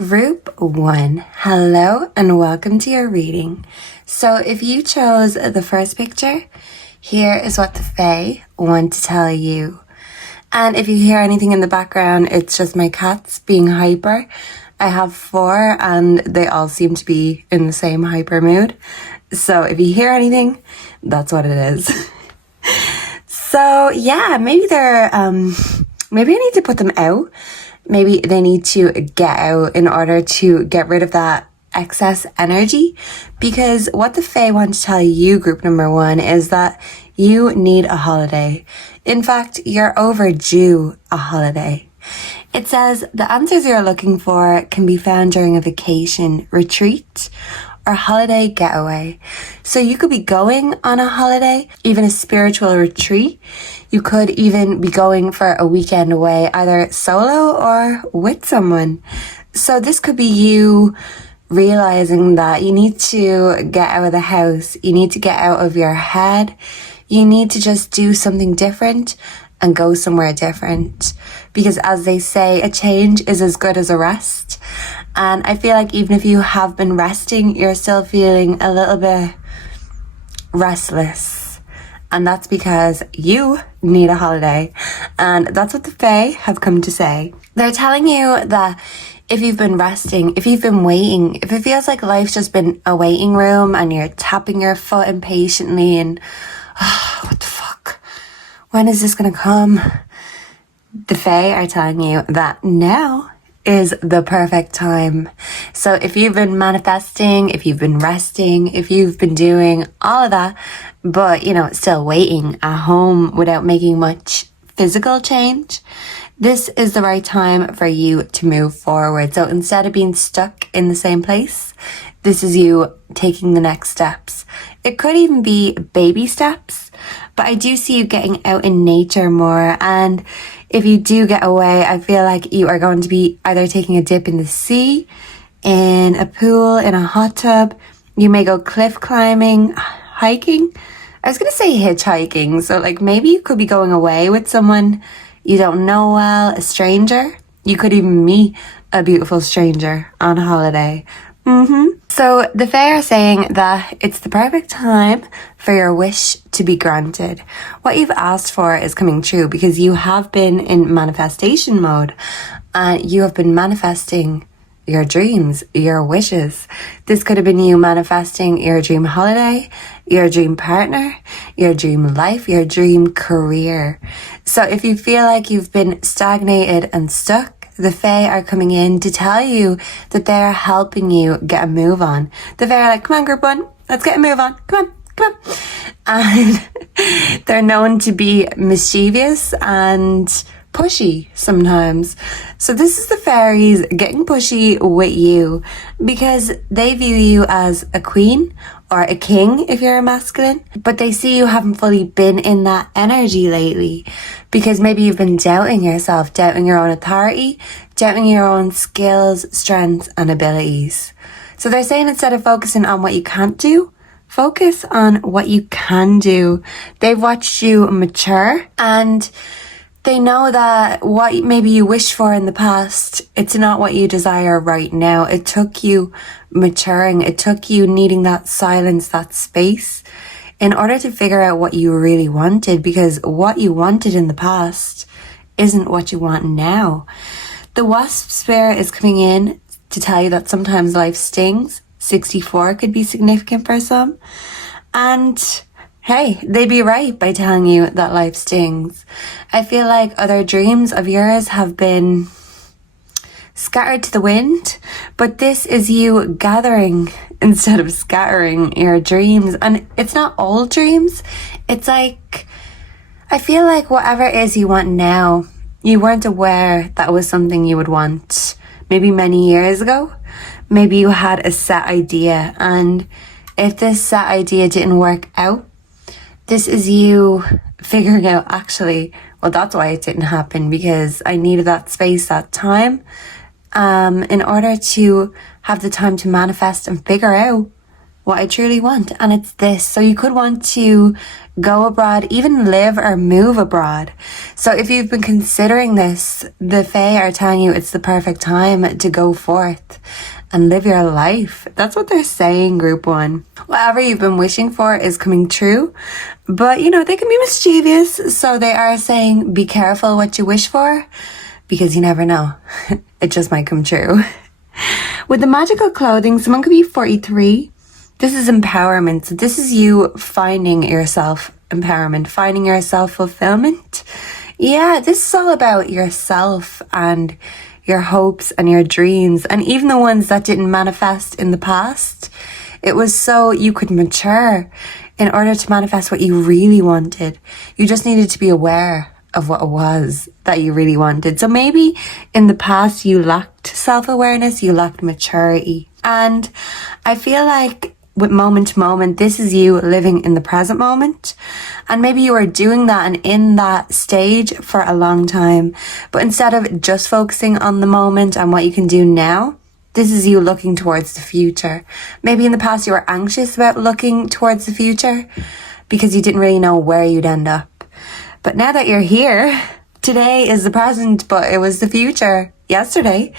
Group 1, hello and welcome to your reading. So if you chose the first picture, here is what the FAE want to tell you. And if you hear anything in the background, it's just my cats being hyper. I have 4 and they all seem to be in the same hyper mood. So if you hear anything, that's what it is. So yeah, maybe maybe I need to put them out. Maybe they need to get out in order to get rid of that excess energy, because what the FAE want to tell you, group number 1, is that you need a holiday. In fact, you're overdue a holiday. It says the answers you're looking for can be found during a vacation, retreat, or holiday getaway. So you could be going on a holiday, even a spiritual retreat. You could even be going for a weekend away, either solo or with someone. So this could be you realizing that you need to get out of the house. You need to get out of your head. You need to just do something different and go somewhere different. Because as they say, a change is as good as a rest. And I feel like even if you have been resting, you're still feeling a little bit restless. And that's because you need a holiday. And that's what the FAE have come to say. They're telling you that if you've been resting, if you've been waiting, if it feels like life's just been a waiting room and you're tapping your foot impatiently and, what the fuck? When is this gonna come? The FAE are telling you that now is the perfect time. So if you've been manifesting, if you've been resting, if you've been doing all of that, but still waiting at home without making much physical change, this is the right time for you to move forward. So instead of being stuck in the same place, this is you taking the next steps. It could even be baby steps, but I do see you getting out in nature more. And if you do get away, I feel like you are going to be either taking a dip in the sea, in a pool, in a hot tub. You may go cliff climbing, hiking. I was going to say hitchhiking. So maybe you could be going away with someone you don't know well, a stranger. You could even meet a beautiful stranger on holiday. So the FAE are saying that it's the perfect time for your wish to be granted. What you've asked for is coming true because you have been in manifestation mode and you have been manifesting your dreams, your wishes. This could have been you manifesting your dream holiday, your dream partner, your dream life, your dream career. So if you feel like you've been stagnated and stuck, the FAE are coming in to tell you that they're helping you get a move on. The FAE are like, come on, group 1, let's get a move on. Come on. And they're known to be mischievous and pushy sometimes. So this is the fairies getting pushy with you because they view you as a queen or a king if you're a masculine, but they see you haven't fully been in that energy lately because maybe you've been doubting yourself, doubting your own authority, doubting your own skills, strengths and abilities. So they're saying instead of focusing on what you can't do, focus on what you can do. They've watched you mature and they know that what maybe you wished for in the past, it's not what you desire right now. It took you maturing. It took you needing that silence, that space in order to figure out what you really wanted, because what you wanted in the past isn't what you want now. The wasp spirit is coming in to tell you that sometimes life stings. 64 could be significant for some. And hey, they'd be right by telling you that life stings. I feel like other dreams of yours have been scattered to the wind, but this is you gathering instead of scattering your dreams. And it's not old dreams. It's like, I feel like whatever it is you want now, you weren't aware that was something you would want maybe many years ago. Maybe you had a set idea, and if this set idea didn't work out, this is you figuring out, actually, well, that's why it didn't happen, because I needed that space, that time, in order to have the time to manifest and figure out what I truly want, and it's this. So you could want to go abroad, even live or move abroad. So if you've been considering this, the Fae are telling you it's the perfect time to go forth and live your life. That's what they're saying, group one. Whatever you've been wishing for is coming true, but you know, they can be mischievous. So they are saying, be careful what you wish for, because you never know. It just might come true. With the magical clothing, someone could be 43. This is empowerment. So this is you finding yourself empowerment, finding your self-fulfillment. Yeah, this is all about yourself and your hopes and your dreams, and even the ones that didn't manifest in the past. It was so you could mature in order to manifest what you really wanted. You just needed to be aware of what it was that you really wanted. So maybe in the past you lacked self-awareness, you lacked maturity. And I feel like with moment to moment, this is you living in the present moment. And maybe you are doing that and in that stage for a long time. But instead of just focusing on the moment and what you can do now, this is you looking towards the future. Maybe in the past you were anxious about looking towards the future because you didn't really know where you'd end up. But now that you're here, today is the present, but it was the future yesterday.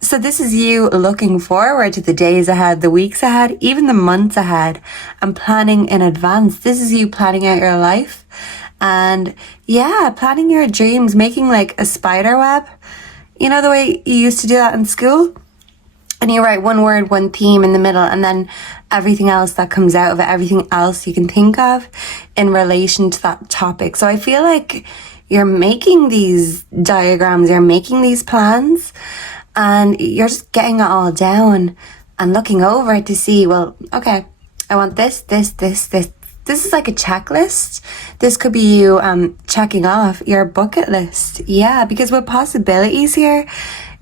So this is you looking forward to the days ahead, the weeks ahead, even the months ahead, and planning in advance. This is you planning out your life and yeah, planning your dreams, making like a spider web. You know the way you used to do that in school? And you write one word, one theme in the middle, and then everything else that comes out of it, everything else you can think of in relation to that topic. So I feel like you're making these diagrams, you're making these plans, and you're just getting it all down and looking over it to see, well, okay, I want this, this, this, this. This is like a checklist. This could be you checking off your bucket list. Yeah, because with possibilities here,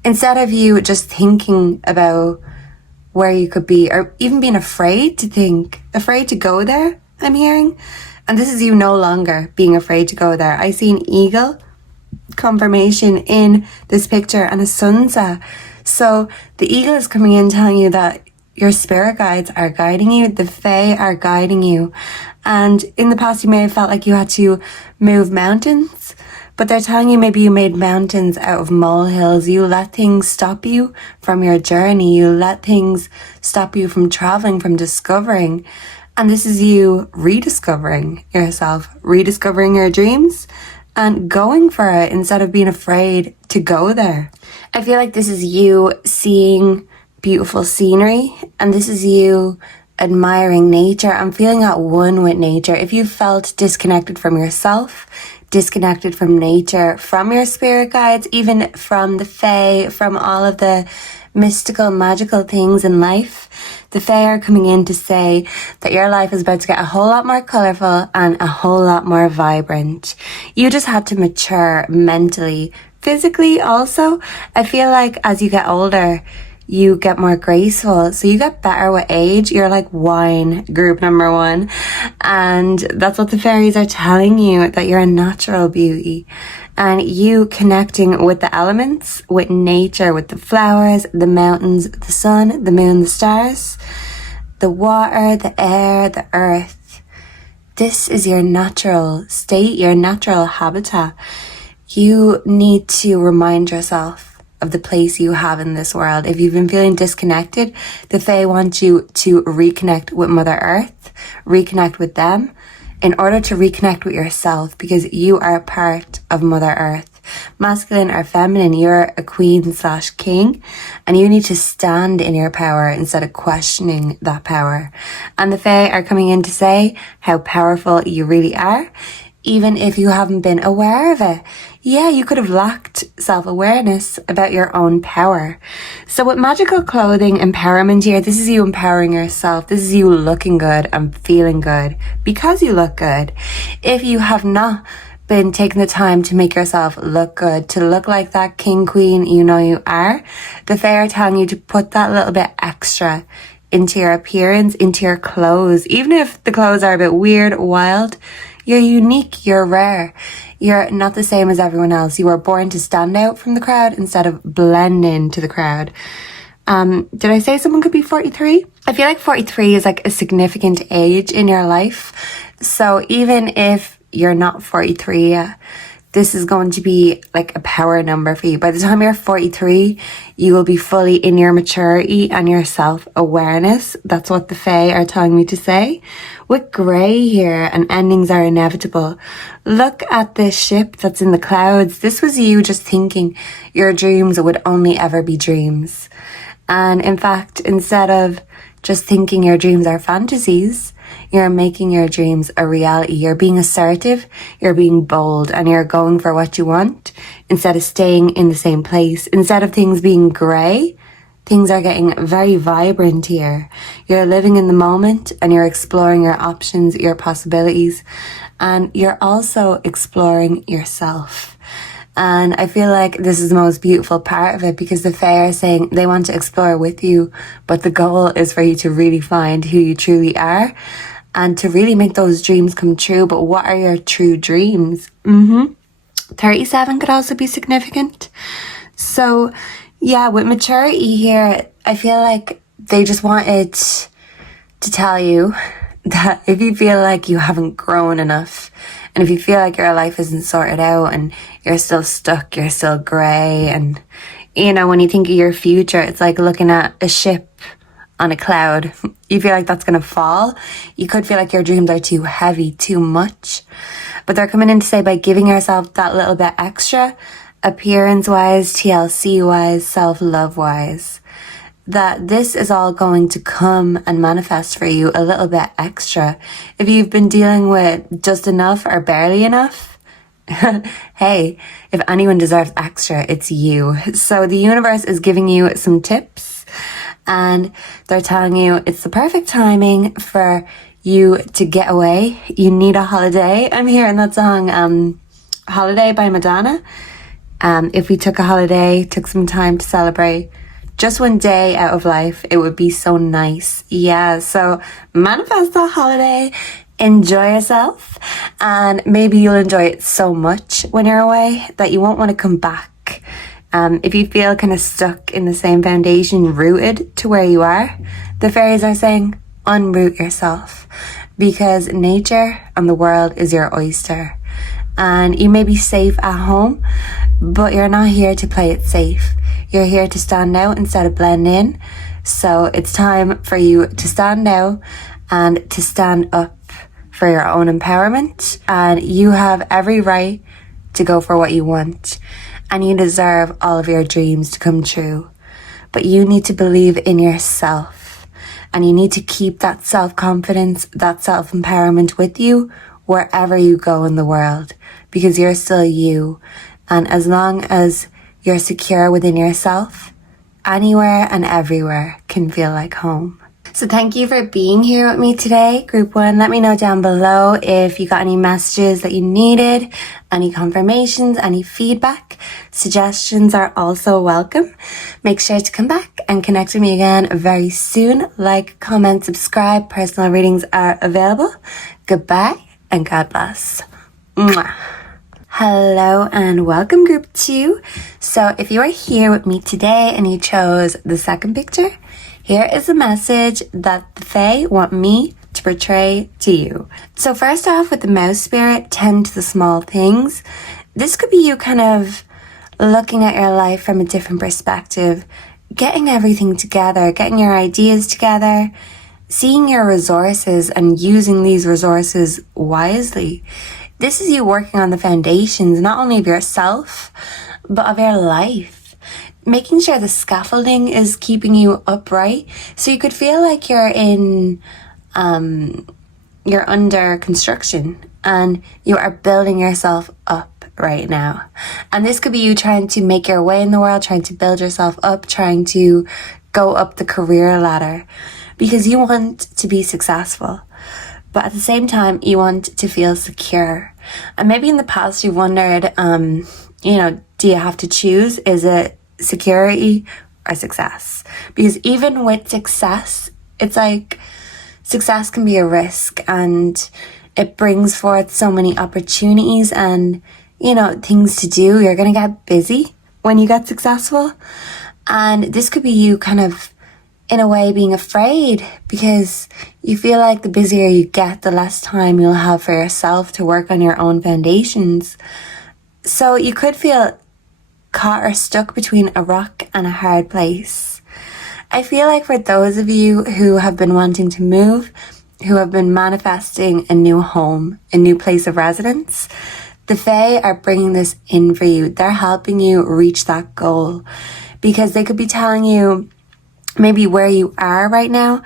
instead of you just thinking about where you could be or even being afraid to think, afraid to go there, I'm hearing. And this is you no longer being afraid to go there. I see an eagle confirmation in this picture and a sunset. So the eagle is coming in telling you that your spirit guides are guiding you. The Fae are guiding you. And in the past, you may have felt like you had to move mountains, but they're telling you maybe you made mountains out of molehills. You let things stop you from your journey. You let things stop you from traveling, from discovering. And this is you rediscovering yourself, rediscovering your dreams and going for it instead of being afraid to go there. I feel like this is you seeing beautiful scenery, and this is you admiring nature and feeling at one with nature. If you felt disconnected from yourself, disconnected from nature, from your spirit guides, even from the Fae, from all of the mystical, magical things in life, the Fae are coming in to say that your life is about to get a whole lot more colourful and a whole lot more vibrant. You just had to mature mentally, physically also. I feel like as you get older, you get more graceful. So you get better with age. You're like wine, group number one. And that's what the fairies are telling you, that you're a natural beauty. And you connecting with the elements, with nature, with the flowers, the mountains, the sun, the moon, the stars, the water, the air, the earth. This is your natural state, your natural habitat. You need to remind yourself of the place you have in this world. If you've been feeling disconnected, the Fae want you to reconnect with Mother Earth, reconnect with them in order to reconnect with yourself, because you are a part of Mother Earth. Masculine or feminine, you're a queen/king, and you need to stand in your power instead of questioning that power. And the Fae are coming in to say how powerful you really are, even if you haven't been aware of it. Yeah, you could have lacked self-awareness about your own power. So with magical clothing, empowerment here, this is you empowering yourself. This is you looking good and feeling good because you look good. If you have not been taking the time to make yourself look good, to look like that king, queen you know you are, the Fae are telling you to put that little bit extra into your appearance, into your clothes. Even if the clothes are a bit weird, wild, you're unique, you're rare. You're not the same as everyone else. You were born to stand out from the crowd instead of blend into the crowd. Did I say someone could be 43? I feel like 43 is like a significant age in your life. So even if you're not 43 yet, this is going to be like a power number for you. By the time you're 43, you will be fully in your maturity and your self-awareness. That's what the FAE are telling me to say. With grey here, and endings are inevitable. Look at this ship that's in the clouds. This was you just thinking your dreams would only ever be dreams. And in fact, instead of just thinking your dreams are fantasies, you're making your dreams a reality. You're being assertive, you're being bold, and you're going for what you want instead of staying in the same place. Instead of things being grey, things are getting very vibrant here. You're living in the moment and you're exploring your options, your possibilities, and you're also exploring yourself. And I feel like this is the most beautiful part of it, because the FAE are saying they want to explore with you, but the goal is for you to really find who you truly are and to really make those dreams come true. But what are your true dreams? 37 could also be significant. So yeah, with maturity here, I feel like they just wanted to tell you that if you feel like you haven't grown enough, and if you feel like your life isn't sorted out and you're still stuck, you're still grey, and you know, when you think of your future, it's like looking at a ship on a cloud. You feel like that's going to fall. You could feel like your dreams are too heavy, too much. But they're coming in to say, by giving yourself that little bit extra, appearance-wise, TLC-wise, self-love-wise, that this is all going to come and manifest for you a little bit extra. If you've been dealing with just enough or barely enough, hey, if anyone deserves extra, it's you. So the universe is giving you some tips, and they're telling you it's the perfect timing for you to get away. You need a holiday. I'm hearing that song, Holiday by Madonna. If we took a holiday, took some time to celebrate, just one day out of life, it would be so nice. Yeah, so manifest that holiday, enjoy yourself, and maybe you'll enjoy it so much when you're away that you won't want to come back. If you feel kind of stuck in the same foundation, rooted to where you are, the fairies are saying, unroot yourself, because nature and the world is your oyster. And you may be safe at home, but you're not here to play it safe. You're here to stand out instead of blend in. So it's time for you to stand out and to stand up for your own empowerment. And you have every right to go for what you want. And you deserve all of your dreams to come true. But you need to believe in yourself. And you need to keep that self-confidence, that self-empowerment with you wherever you go in the world. Because you're still you. And as long as you're secure within yourself, anywhere and everywhere can feel like home. So thank you for being here with me today, Group 1. Let me know down below if you got any messages that you needed, any confirmations, any feedback. Suggestions are also welcome. Make sure to come back and connect with me again very soon. Like, comment, subscribe. Personal readings are available. Goodbye and God bless. Mwah. Hello and welcome, Group 2. So if you are here with me today and you chose the second picture, here is a message that the Fae want me to portray to you. So first off, with the mouse spirit, tend to the small things. This could be you kind of looking at your life from a different perspective, getting everything together, getting your ideas together, seeing your resources and using these resources wisely. This is you working on the foundations, not only of yourself, but of your life. Making sure the scaffolding is keeping you upright, so you could feel like you're under construction and you are building yourself up right now. And this could be you trying to make your way in the world, trying to build yourself up, trying to go up the career ladder, because you want to be successful. But at the same time, you want to feel secure. And maybe in the past you wondered, do you have to choose? Is it security or success? Because even with success, it's like success can be a risk, and it brings forth so many opportunities and, things to do. You're going to get busy when you get successful. And this could be you kind of, in a way, being afraid because you feel like the busier you get, the less time you'll have for yourself to work on your own foundations. So you could feel caught or stuck between a rock and a hard place. I feel like for those of you who have been wanting to move, who have been manifesting a new home, a new place of residence, the Fae are bringing this in for you. They're helping you reach that goal because they could be telling you maybe where you are right now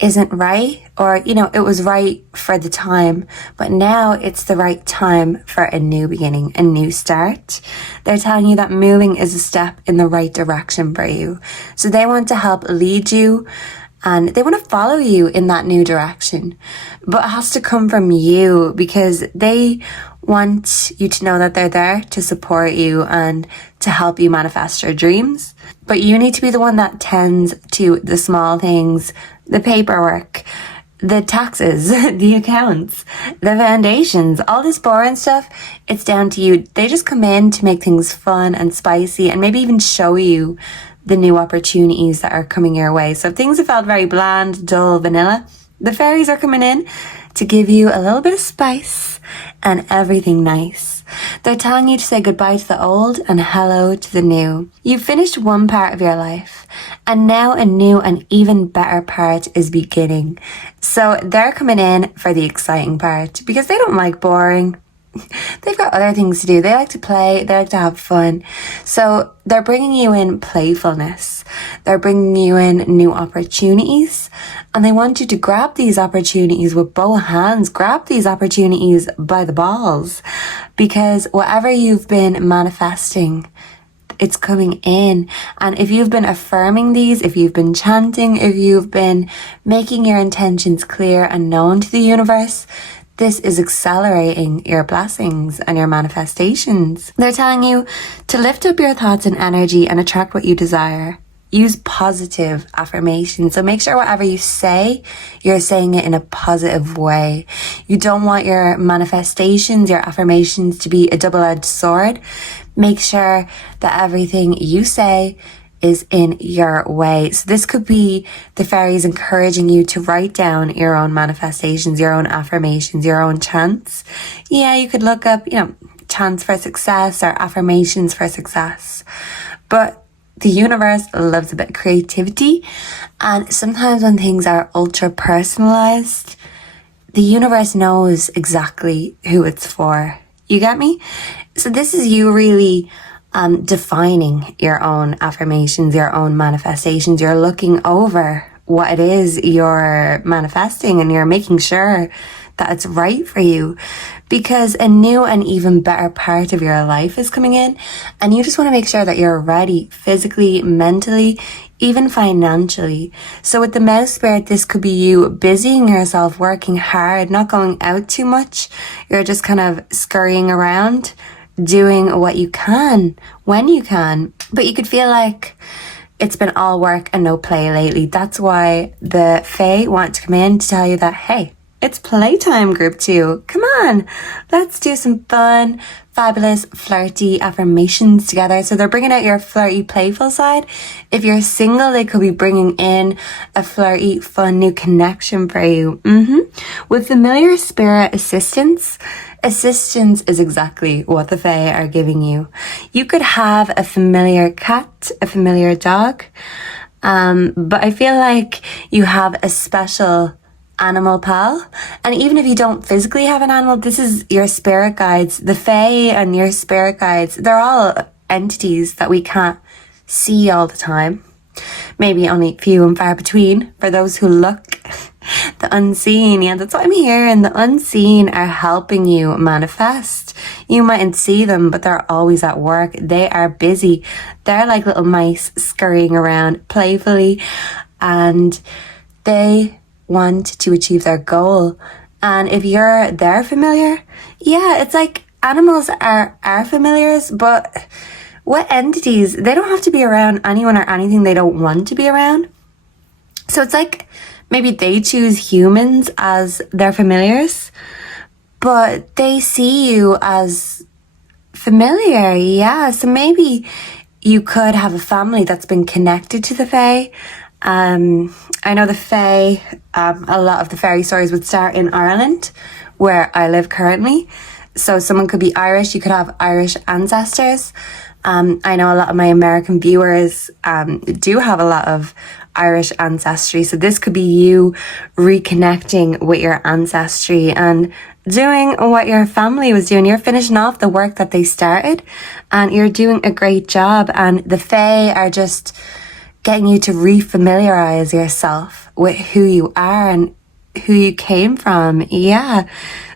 isn't right, or, it was right for the time, but now it's the right time for a new beginning, a new start. They're telling you that moving is a step in the right direction for you. So they want to help lead you and they want to follow you in that new direction, but it has to come from you because they want you to know that they're there to support you and to help you manifest your dreams. But you need to be the one that tends to the small things, the paperwork, the taxes, the accounts, the foundations, all this boring stuff. It's down to you. They just come in to make things fun and spicy and maybe even show you the new opportunities that are coming your way. So if things have felt very bland, dull, vanilla, the fairies are coming in to give you a little bit of spice and everything nice. They're telling you to say goodbye to the old and hello to the new. You've finished one part of your life and now a new and even better part is beginning. So they're coming in for the exciting part because they don't like boring. They've got other things to do. They like to play. They like to have fun. So they're bringing you in playfulness. They're bringing you in new opportunities. And they want you to grab these opportunities with both hands. Grab these opportunities by the balls. Because whatever you've been manifesting, it's coming in. And if you've been affirming these, if you've been chanting, if you've been making your intentions clear and known to the universe, this is accelerating your blessings and your manifestations. They're telling you to lift up your thoughts and energy and attract what you desire. Use positive affirmations. So make sure whatever you say, you're saying it in a positive way. You don't want your manifestations, your affirmations to be a double-edged sword. Make sure that everything you say is in your way. So this could be the fairies encouraging you to write down your own manifestations, your own affirmations, your own chants. Yeah, you could look up, chants for success or affirmations for success. But the universe loves a bit of creativity. And sometimes when things are ultra personalized, the universe knows exactly who it's for. You get me? So this is you really defining your own affirmations, your own manifestations. You're looking over what it is you're manifesting and you're making sure that it's right for you because a new and even better part of your life is coming in and you just want to make sure that you're ready physically, mentally, even financially. So with the mouse spirit, this could be you busying yourself, working hard, not going out too much. You're just kind of scurrying around, doing what you can, when you can. But you could feel like it's been all work and no play lately. That's why the Fae want to come in to tell you that, hey, it's playtime, group 2. Come on, let's do some fun, fabulous, flirty affirmations together. So they're bringing out your flirty, playful side. If you're single, they could be bringing in a flirty, fun, new connection for you. With familiar spirit assistance is exactly what the Fae are giving you. You could have a familiar cat, a familiar dog, but I feel like you have a special animal pal. And even if you don't physically have an animal, this is your spirit guides. The Fae and your spirit guides, they're all entities that we can't see all the time. Maybe only few and far between for those who look. The unseen, yeah, that's what I'm hearing. The unseen are helping you manifest. You mightn't see them, but they're always at work. They are busy. They're like little mice scurrying around playfully, and they want to achieve their goal. And if you're their familiar, yeah, it's like animals are our familiars, but what entities, they don't have to be around anyone or anything they don't want to be around. So it's like maybe they choose humans as their familiars, but they see you as familiar. Yeah, so maybe you could have a family that's been connected to the FAE. I know the FAE, a lot of the fairy stories would start in Ireland, where I live currently. So someone could be Irish, you could have Irish ancestors. I know a lot of my American viewers do have a lot of Irish ancestry. So this could be you reconnecting with your ancestry and doing what your family was doing. You're finishing off the work that they started and you're doing a great job. And the FAE are just getting you to refamiliarize yourself with who you are and who you came from. Yeah.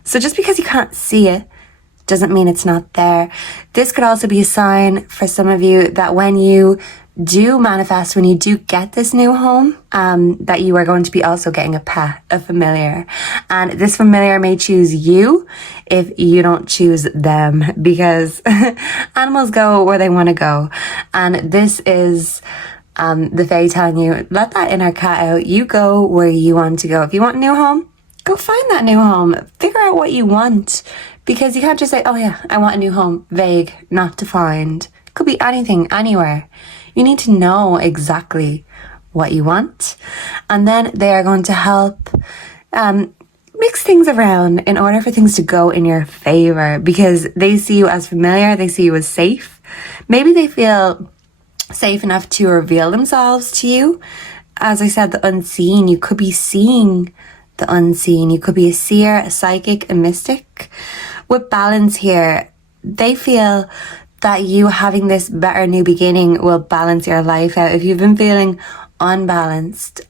So just because you can't see it doesn't mean it's not there. This could also be a sign for some of you that when you do manifest, when you do get this new home, that you are going to be also getting a pet, a familiar. And this familiar may choose you if you don't choose them, because animals go where they want to go. And this is the FAE telling you, let that inner cat out. You go where you want to go. If you want a new home, go find that new home. Figure out what you want. Because you can't just say, oh yeah, I want a new home. Vague, not defined. Could be anything, anywhere. You need to know exactly what you want. And then they are going to help mix things around in order for things to go in your favor. Because they see you as familiar. They see you as safe. Maybe they feel safe enough to reveal themselves to you. As I said, the unseen. You could be seeing the unseen. You could be a seer, a psychic, a mystic. With balance here, they feel that you having this better new beginning will balance your life out. If you've been feeling unbalanced,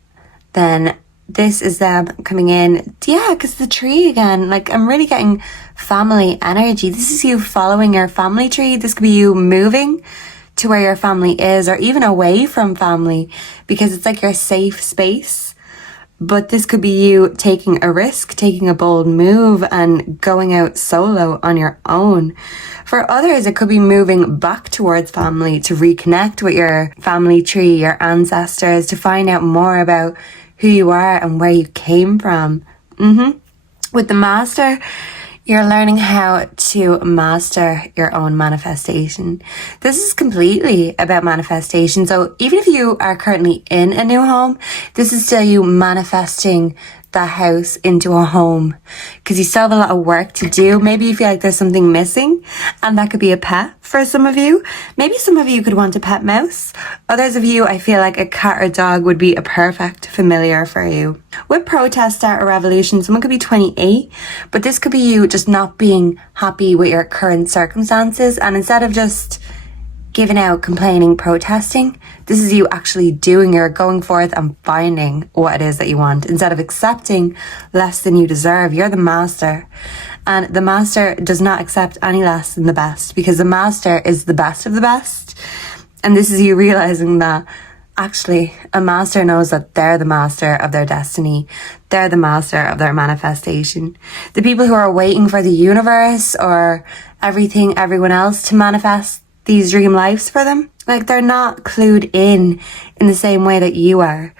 then this is them coming in. Yeah, because the tree again, like I'm really getting family energy. This is you following your family tree. This could be you moving to where your family is or even away from family because it's like your safe space. But this could be you taking a risk, taking a bold move and going out solo on your own. For others, it could be moving back towards family to reconnect with your family tree, your ancestors, to find out more about who you are and where you came from. With the master, you're learning how to master your own manifestation. This is completely about manifestation. So even if you are currently in a new home, this is still you manifesting the house into a home because you still have a lot of work to do. Maybe you feel like there's something missing and that could be a pet for some of you. Maybe some of you could want a pet mouse. Others of you, I feel like a cat or dog would be a perfect familiar for you. With protest, start a revolution, someone could be 28, but this could be you just not being happy with your current circumstances. And instead of just giving out, complaining, protesting, this is you actually doing or going forth and finding what it is that you want. Instead of accepting less than you deserve, you're the master. And the master does not accept any less than the best because the master is the best of the best. And this is you realizing that actually a master knows that they're the master of their destiny. They're the master of their manifestation. The people who are waiting for the universe or everyone else to manifest these dream lives for them, like they're not clued in the same way that you are,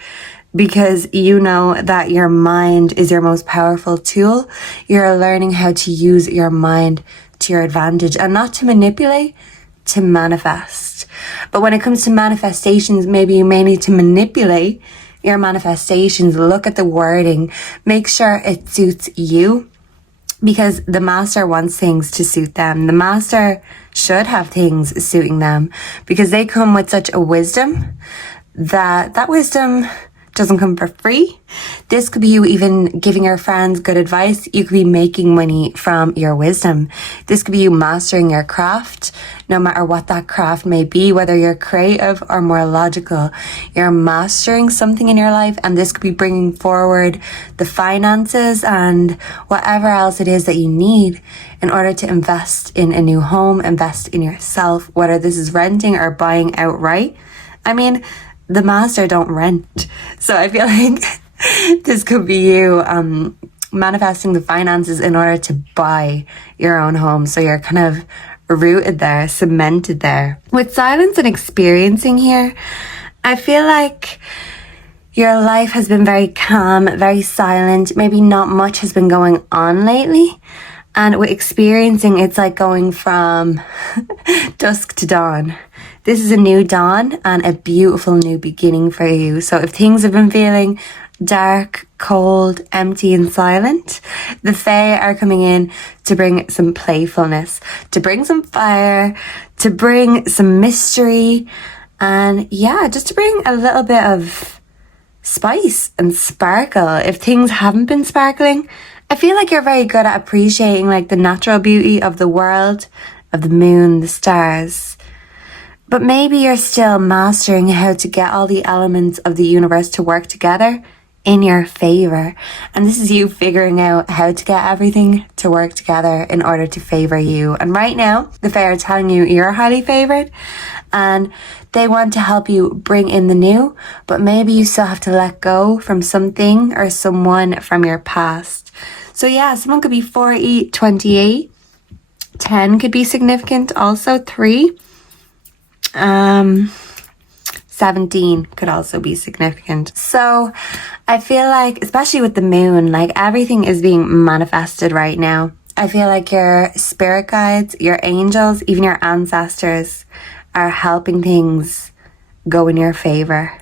because you know that your mind is your most powerful tool. You're learning how to use your mind to your advantage and not to manipulate, to manifest. But when it comes to manifestations, maybe you may need to manipulate your manifestations. Look at the wording, make sure it suits you, because the master wants things to suit them. The master should have things suiting them because they come with such a wisdom that wisdom doesn't come for free. This could be you even giving your friends good advice. You could be making money from your wisdom. This could be you mastering your craft, no matter what that craft may be, whether you're creative or more logical. You're mastering something in your life, and this could be bringing forward the finances and whatever else it is that you need in order to invest in a new home, invest in yourself, whether this is renting or buying outright. I mean, the master don't rent. So I feel like this could be you manifesting the finances in order to buy your own home. So you're kind of rooted there, cemented there. With silence and experiencing here, I feel like your life has been very calm, very silent. Maybe not much has been going on lately. And with experiencing, it's like going from dusk to dawn. This is a new dawn and a beautiful new beginning for you. So if things have been feeling dark, cold, empty and silent, the Fae are coming in to bring some playfulness, to bring some fire, to bring some mystery, and yeah, just to bring a little bit of spice and sparkle. If things haven't been sparkling, I feel like you're very good at appreciating like the natural beauty of the world, of the moon, the stars. But maybe you're still mastering how to get all the elements of the universe to work together in your favor. And this is you figuring out how to get everything to work together in order to favor you. And right now, the Fae are telling you you're highly favored and they want to help you bring in the new, but maybe you still have to let go from something or someone from your past. So yeah, someone could be 40, 28, 10 could be significant. Also 3. 17 could also be significant. So I feel like, especially with the moon, like everything is being manifested right now. I feel like your spirit guides, your angels, even your ancestors are helping things go in your favor.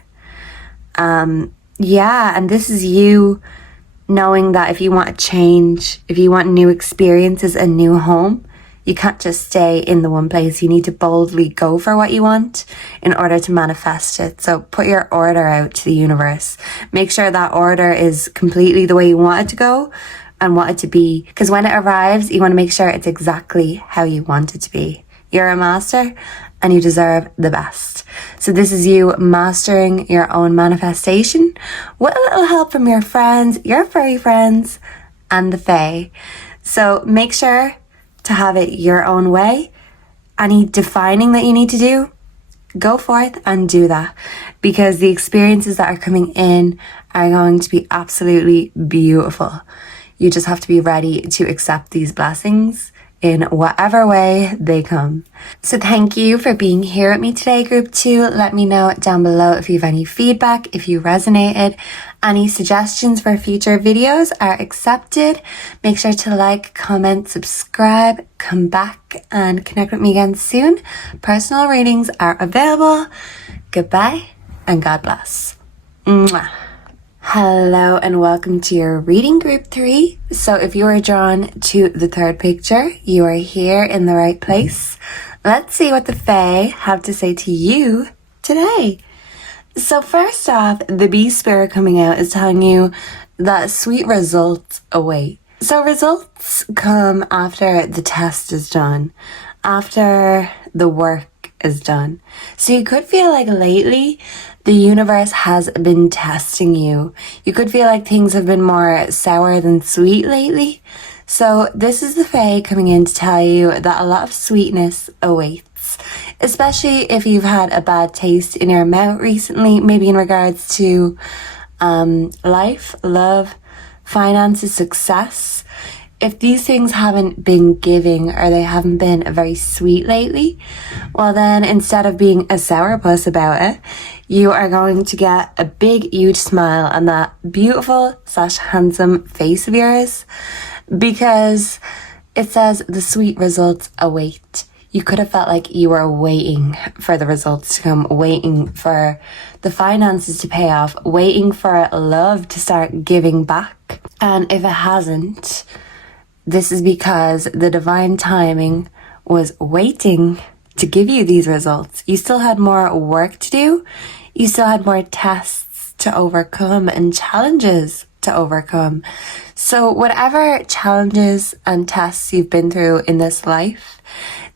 Yeah, and this is you knowing that if you want a change, if you want new experiences, a new home, you can't just stay in the one place. You need to boldly go for what you want in order to manifest it. So put your order out to the universe. Make sure that order is completely the way you want it to go and want it to be. Because when it arrives, you want to make sure it's exactly how you want it to be. You're a master and you deserve the best. So this is you mastering your own manifestation with a little help from your friends, your furry friends, and the Fae. So make sure to have it your own way. Any defining that you need to do, go forth and do that, because the experiences that are coming in are going to be absolutely beautiful. You just have to be ready to accept these blessings in whatever way they come. So thank you for being here with me today, group 2. Let me know down below if you have any feedback, if you resonated. Any suggestions for future videos are accepted. Make sure to like, comment, subscribe, come back and connect with me again soon. Personal readings are available. Goodbye and God bless. Mwah. Hello and welcome to your reading group 3. So if you are drawn to the third picture, you are here in the right place. Let's see what the Fae have to say to you today. So first off, the bee spirit coming out is telling you that sweet results await. So results come after the test is done, after the work is done. So you could feel like lately the universe has been testing you. You could feel like things have been more sour than sweet lately. So this is the Fae coming in to tell you that a lot of sweetness awaits, especially if you've had a bad taste in your mouth recently, maybe in regards to life, love, finances, success. If these things haven't been giving or they haven't been very sweet lately, well then instead of being a sourpuss about it, you are going to get a big huge smile on that beautiful / handsome face of yours, because it says the sweet results await. You could have felt like you were waiting for the results to come, waiting for the finances to pay off, waiting for love to start giving back. And if it hasn't, this is because the divine timing was waiting to give you these results. You still had more work to do. You still had more tests to overcome and challenges to overcome. So whatever challenges and tests you've been through in this life,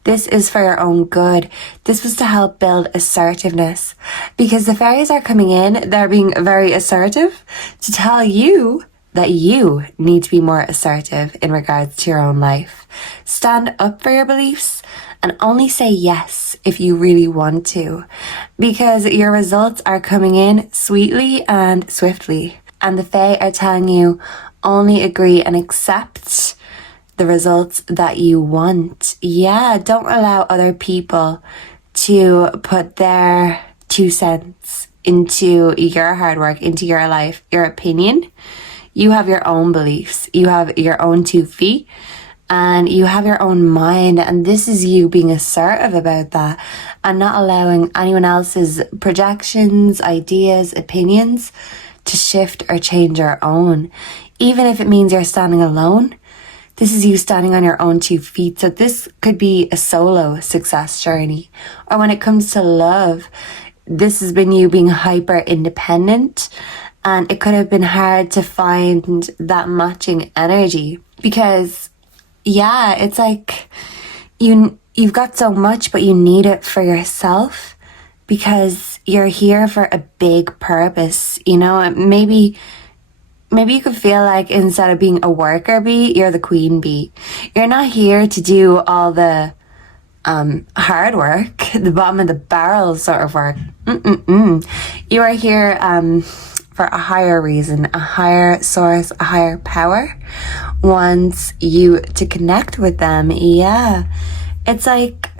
this is for your own good. This was to help build assertiveness, because the fairies are coming in. They're being very assertive to tell you that you need to be more assertive in regards to your own life. Stand up for your beliefs and only say yes if you really want to, because your results are coming in sweetly and swiftly. And the Fae are telling you only agree and accept the results that you want. Yeah, don't allow other people to put their 2 cents into your hard work, into your life, your opinion. You have your own beliefs. You have your own 2 feet. and you have your own mind, and this is you being assertive about that and not allowing anyone else's projections, ideas, opinions to shift or change your own, even if it means you're standing alone. This is you standing on your own 2 feet. So this could be a solo success journey. Or when it comes to love, this has been you being hyper independent, and it could have been hard to find that matching energy because, yeah, it's like you've got so much, but you need it for yourself because you're here for a big purpose. You know, maybe you could feel like instead of being a worker bee, you're the queen bee. You're not here to do all the hard work, the bottom of the barrel sort of work. You are here for a higher reason, a higher source, a higher power wants you to connect with them. Yeah. It's like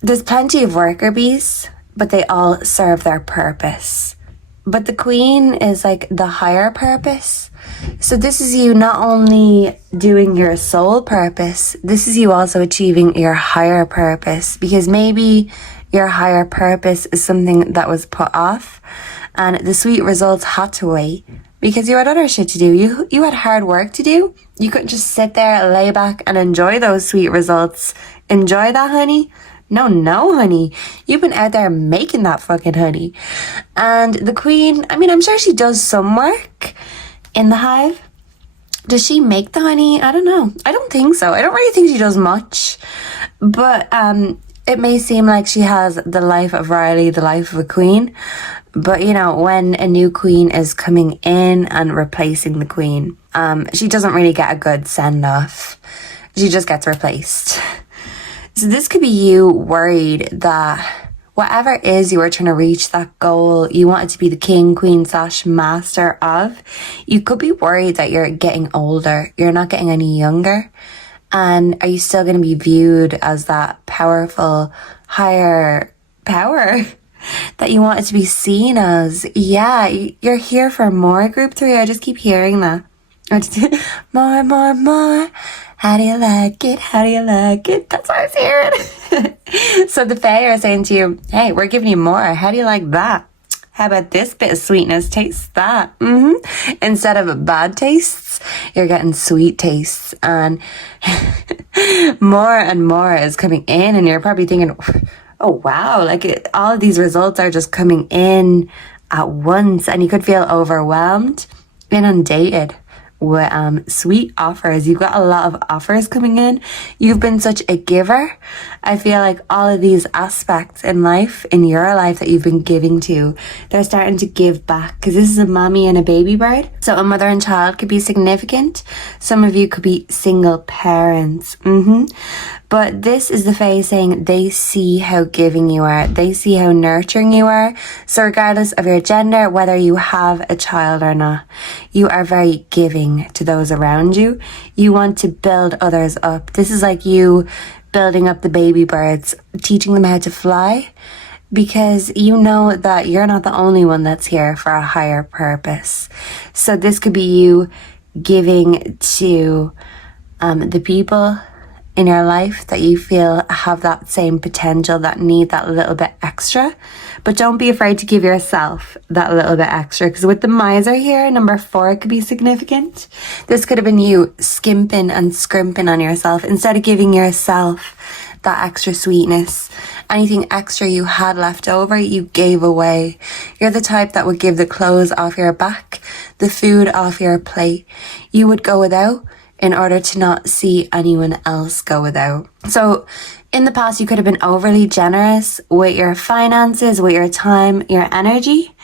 there's plenty of worker bees, but they all serve their purpose. But the queen is like the higher purpose. So this is you not only doing your soul purpose, this is you also achieving your higher purpose, because maybe your higher purpose is something that was put off and the sweet results had to wait because you had other shit to do. You had hard work to do. You couldn't just sit there, lay back and enjoy those sweet results. Enjoy that, honey. No, honey. You've been out there making that fucking honey. And the queen, I mean, I'm sure she does some work in the hive. Does she make the honey? I don't know. I don't think so. I don't really think she does much. But it may seem like she has the life of Riley, the life of a queen. But, you know, when a new queen is coming in and replacing the queen, she doesn't really get a good send-off. She just gets replaced. So this could be you worried that whatever it is you are trying to reach, that goal you want it to be the king, queen / master of, you could be worried that you're getting older. You're not getting any younger. And are you still going to be viewed as that powerful, higher power that you want it to be seen as? Yeah, you're here for more, group 3. I just keep hearing that. More. How do you like it? How do you like it? That's what I was hearing. So the Fae are saying to you, hey, we're giving you more. How do you like that? How about this bit of sweetness? Taste that. Instead of bad tastes, you're getting sweet tastes. And more and more is coming in. And you're probably thinking, oh, wow, like all of these results are just coming in at once. And you could feel overwhelmed, inundated with sweet offers. You've got a lot of offers coming in. You've been such a giver. I feel like all of these aspects in life, in your life that you've been giving to, they're starting to give back, because this is a mommy and a baby bird. So a mother and child could be significant. Some of you could be single parents. But this is the Fae saying they see how giving you are. They see how nurturing you are. So regardless of your gender, whether you have a child or not, you are very giving to those around you. You want to build others up. This is like you building up the baby birds, teaching them how to fly, because you know that you're not the only one that's here for a higher purpose. So this could be you giving to the people in your life that you feel have that same potential, that need that little bit extra. But don't be afraid to give yourself that little bit extra, because with the miser here, number 4 could be significant. This could have been you skimping and scrimping on yourself instead of giving yourself that extra sweetness. Anything extra you had left over, you gave away. You're the type that would give the clothes off your back, the food off your plate. You would go without in order to not see anyone else go without. So in the past, you could have been overly generous with your finances, with your time, your energy.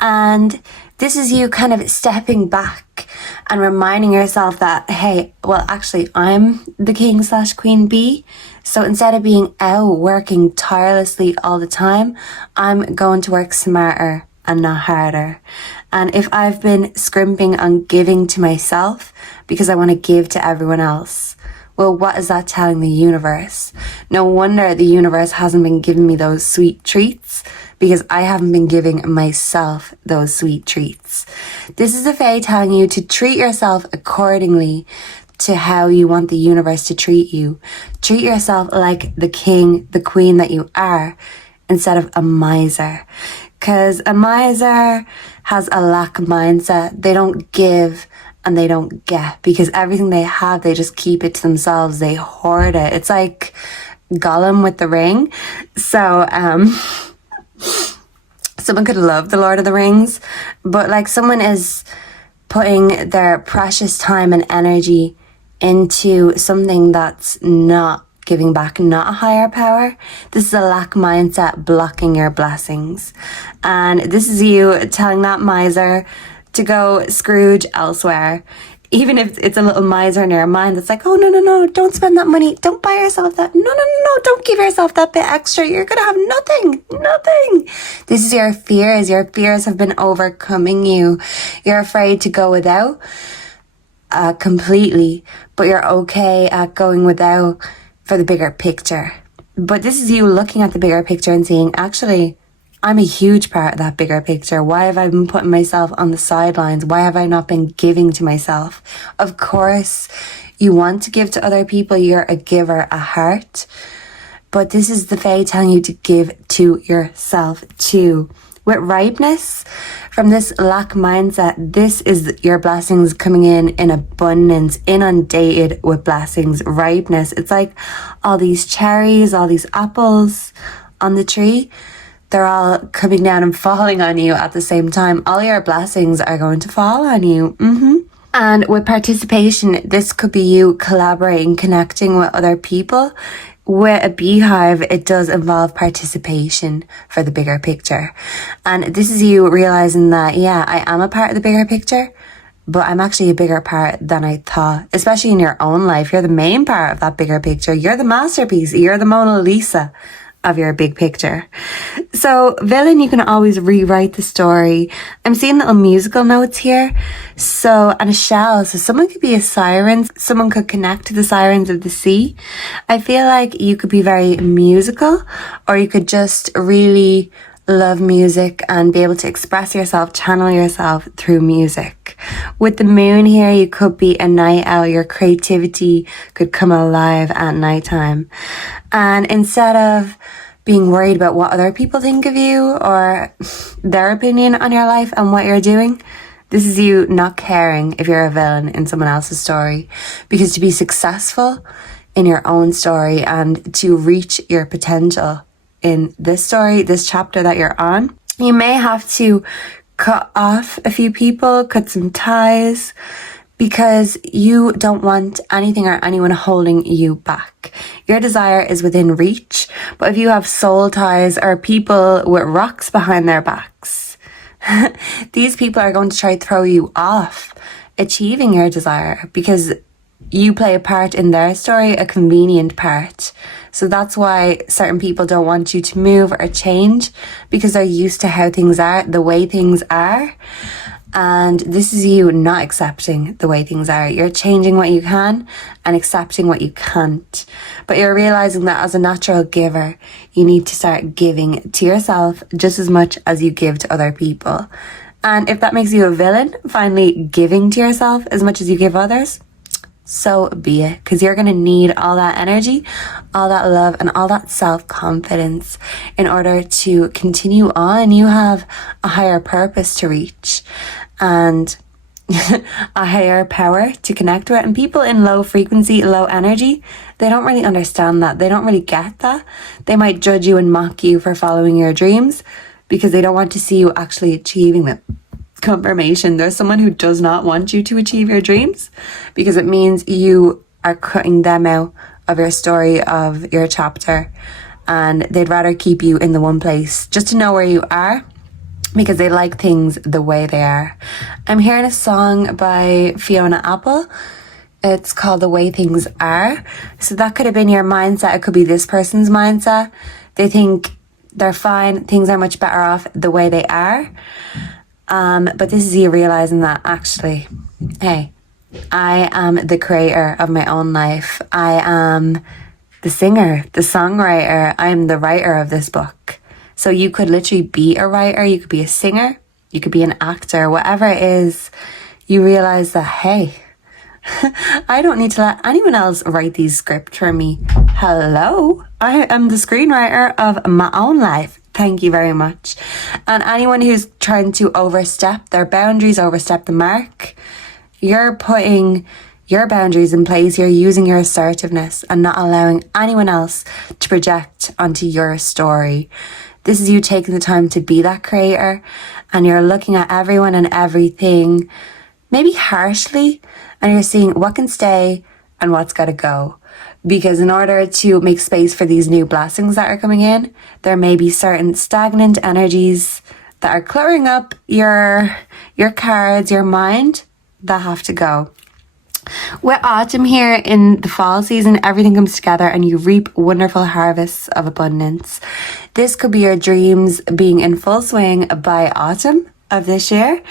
And this is you kind of stepping back and reminding yourself that, hey, well, actually, I'm the king / queen bee. So instead of being out working tirelessly all the time, I'm going to work smarter and not harder. And if I've been scrimping on giving to myself because I want to give to everyone else, well, what is that telling the universe? No wonder the universe hasn't been giving me those sweet treats, because I haven't been giving myself those sweet treats. This is a Fae telling you to treat yourself accordingly. to how you want the universe to treat you. Treat yourself like the king, the queen that you are, instead of a miser. Because a miser has a lack mindset. They don't give and they don't get, because everything they have, they just keep it to themselves. They hoard it. It's like Gollum with the ring. So, someone could love The Lord of the Rings, but like someone is putting their precious time and energy into something that's not giving back, not a higher power. This is a lack mindset blocking your blessings. And this is you telling that miser to go Scrooge elsewhere. Even if it's a little miser in your mind that's like, oh, no, don't spend that money. Don't buy yourself that. No, don't give yourself that bit extra. You're going to have nothing. This is your fears. Your fears have been overcoming you. You're afraid to go without completely, but you're okay at going without for the bigger picture. But this is you looking at the bigger picture and saying, actually, I'm a huge part of that bigger picture. Why have I been putting myself on the sidelines? Why have I not been giving to myself? Of course, you want to give to other people. You're a giver at heart. But this is the FAE telling you to give to yourself too. With ripeness, from this lack mindset, this is your blessings coming in abundance, inundated with blessings, ripeness. It's like all these cherries, all these apples on the tree. They're all coming down and falling on you at the same time. All your blessings are going to fall on you. And with participation, this could be you collaborating, connecting with other people. With a beehive, it does involve participation for the bigger picture. And this is you realizing that, yeah, I am a part of the bigger picture, but I'm actually a bigger part than I thought, especially in your own life. You're the main part of that bigger picture. You're the masterpiece. You're the Mona Lisa of your big picture. So villain, you can always rewrite the story. I'm seeing little musical notes here. So, and a shell. So someone could be a siren. Someone could connect to the sirens of the sea. I feel like you could be very musical, or you could just really love music and be able to express yourself, channel yourself through music. With the moon here, you could be a night owl. Your creativity could come alive at nighttime. And instead of being worried about what other people think of you or their opinion on your life and what you're doing, this is you not caring if you're a villain in someone else's story. Because to be successful in your own story and to reach your potential in this story, this chapter that you're on, you may have to cut off a few people, cut some ties, because you don't want anything or anyone holding you back. Your desire is within reach, but if you have soul ties or people with rocks behind their backs, these people are going to try to throw you off achieving your desire because you play a part in their story, a convenient part. So that's why certain people don't want you to move or change, because they're used to how things are, the way things are. And this is you not accepting the way things are. You're changing what you can and accepting what you can't. But you're realizing that as a natural giver, you need to start giving to yourself just as much as you give to other people. And if that makes you a villain, finally giving to yourself as much as you give others, so be it. Because you're going to need all that energy, all that love, and all that self-confidence in order to continue on. You have a higher purpose to reach and a higher power to connect with. And people in low frequency, low energy, they don't really understand that. They don't really get that. They might judge you and mock you for following your dreams because they don't want to see you actually achieving them. Confirmation, there's someone who does not want you to achieve your dreams because it means you are cutting them out of your story, of your chapter, and they'd rather keep you in the one place just to know where you are because they like things the way they are. I'm hearing a song by Fiona Apple. It's called The Way Things Are. So that could have been your mindset. It could be this person's mindset. They think they're fine. Things are much better off the way they are. But this is you realizing that actually, hey, I am the creator of my own life. I am the singer, the songwriter. I am the writer of this book. So you could literally be a writer. You could be a singer. You could be an actor, whatever it is. You realize that, hey, I don't need to let anyone else write these scripts for me. Hello, I am the screenwriter of my own life. Thank you very much. And anyone who's trying to overstep their boundaries, overstep the mark, you're putting your boundaries in place. You're using your assertiveness and not allowing anyone else to project onto your story. This is you taking the time to be that creator, and you're looking at everyone and everything, maybe harshly, and you're seeing what can stay and what's got to go. Because in order to make space for these new blessings that are coming in, there may be certain stagnant energies that are cluttering up your cards, your mind, that have to go. With autumn here in the fall season, everything comes together and you reap wonderful harvests of abundance. This could be your dreams being in full swing by autumn of this year.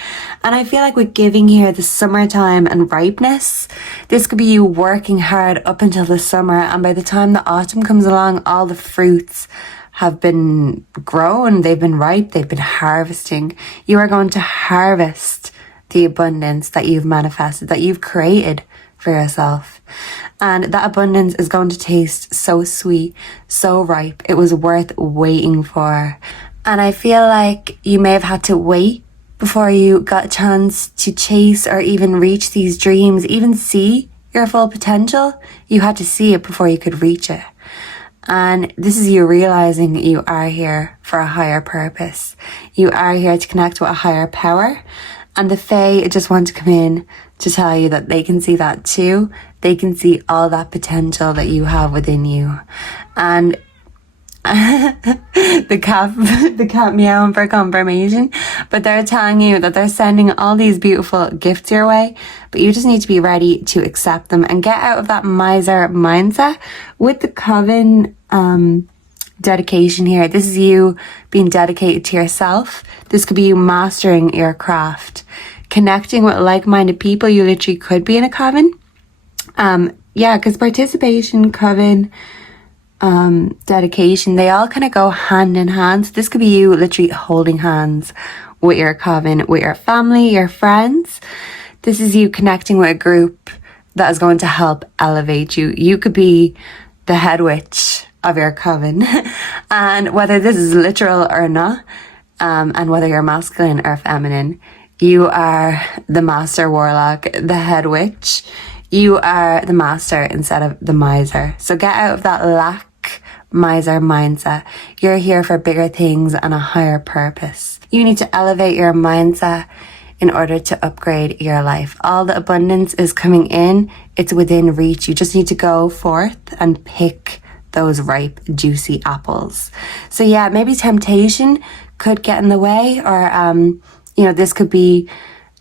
And I feel like with giving here, the summertime and ripeness, this could be you working hard up until the summer, and by the time the autumn comes along, all the fruits have been grown, they've been ripe, they've been harvesting. You are going to harvest the abundance that you've manifested, that you've created for yourself. And that abundance is going to taste so sweet, so ripe. It was worth waiting for. And I feel like you may have had to wait before you got a chance to chase or even reach these dreams, even see your full potential. You had to see it before you could reach it. And this is you realizing you are here for a higher purpose. You are here to connect with a higher power. And the FAE just want to come in to tell you that they can see that too. They can see all that potential that you have within you. And the cat meowing for confirmation, but they're telling you that they're sending all these beautiful gifts your way, but you just need to be ready to accept them and get out of that miser mindset. With the coven dedication here, this is you being dedicated to yourself. This could be you mastering your craft, connecting with like-minded people. You literally could be in a coven. Because participation, coven, dedication, they all kind of go hand in hand. So this could be you literally holding hands with your coven, with your family, your friends. This is you connecting with a group that is going to help elevate you. You could be the head witch of your coven. And whether this is literal or not, and whether you're masculine or feminine, you are the master warlock, the head witch. You are the master instead of the miser. So get out of that lack miser mindset. You're here for bigger things and a higher purpose. You need to elevate your mindset in order to upgrade your life. All the abundance is coming in. It's within reach. You just need to go forth and pick those ripe, juicy apples. So yeah, maybe temptation could get in the way, or, this could be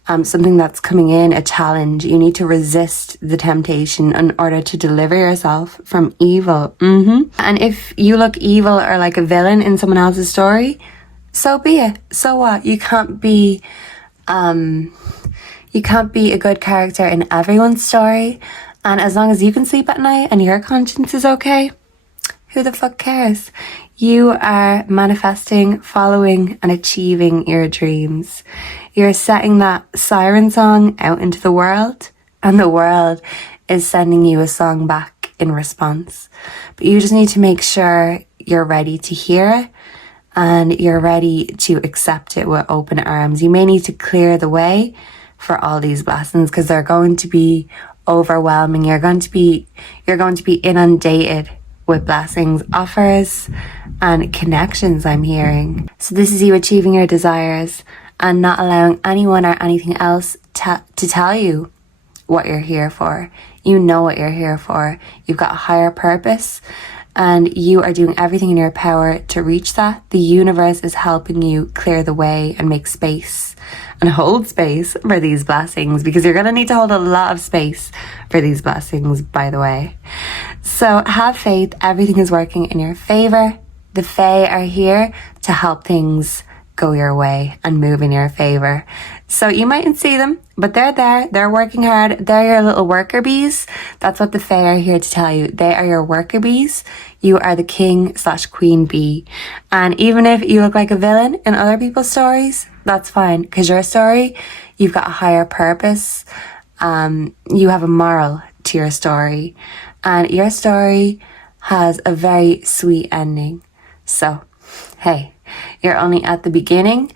something that's coming in, a challenge. You need to resist the temptation in order to deliver yourself from evil. And if you look evil or like a villain in someone else's story, so be it. So what? You can't be a good character in everyone's story. And as long as you can sleep at night and your conscience is okay, who the fuck cares? You are manifesting, following, and achieving your dreams. You're setting that siren song out into the world, and the world is sending you a song back in response. But you just need to make sure you're ready to hear it, and you're ready to accept it with open arms. You may need to clear the way for all these blessings, because they're going to be overwhelming. You're going to be inundated with blessings, offers, and connections, I'm hearing. So this is you achieving your desires and not allowing anyone or anything else to tell you what you're here for. You know what you're here for. You've got a higher purpose, and you are doing everything in your power to reach that. The universe is helping you clear the way and make space and hold space for these blessings, because you're going to need to hold a lot of space for these blessings, by the way. So have faith. Everything is working in your favor. The FAE are here to help things go your way and move in your favor. So you mightn't see them, but they're there. They're working hard. They're your little worker bees. That's what the FAE are here to tell you. They are your worker bees. You are the king/queen bee. And even if you look like a villain in other people's stories, that's fine, because your story, you've got a higher purpose, you have a moral to your story, and your story has a very sweet ending. So, hey, you're only at the beginning,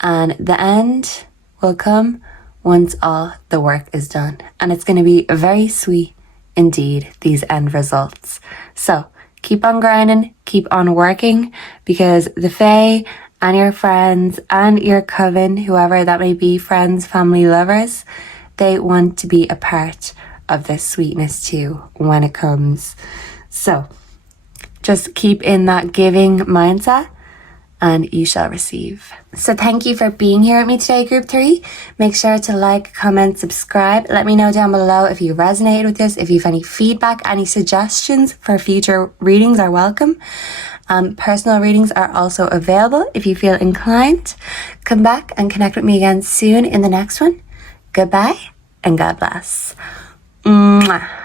and the end will come once all the work is done. And it's going to be very sweet indeed, these end results. So, keep on grinding, keep on working, because the FAE and your friends and your coven, whoever that may be, friends, family, lovers, they want to be a part of this sweetness too when it comes. So just keep in that giving mindset and you shall receive. So thank you for being here with me today, Group 3. Make sure to like, comment, subscribe. Let me know down below if you resonated with this, if you have any feedback, any suggestions for future readings are welcome. Personal readings are also available if you feel inclined. Come back and connect with me again soon in the next one. Goodbye and God bless. Mwah.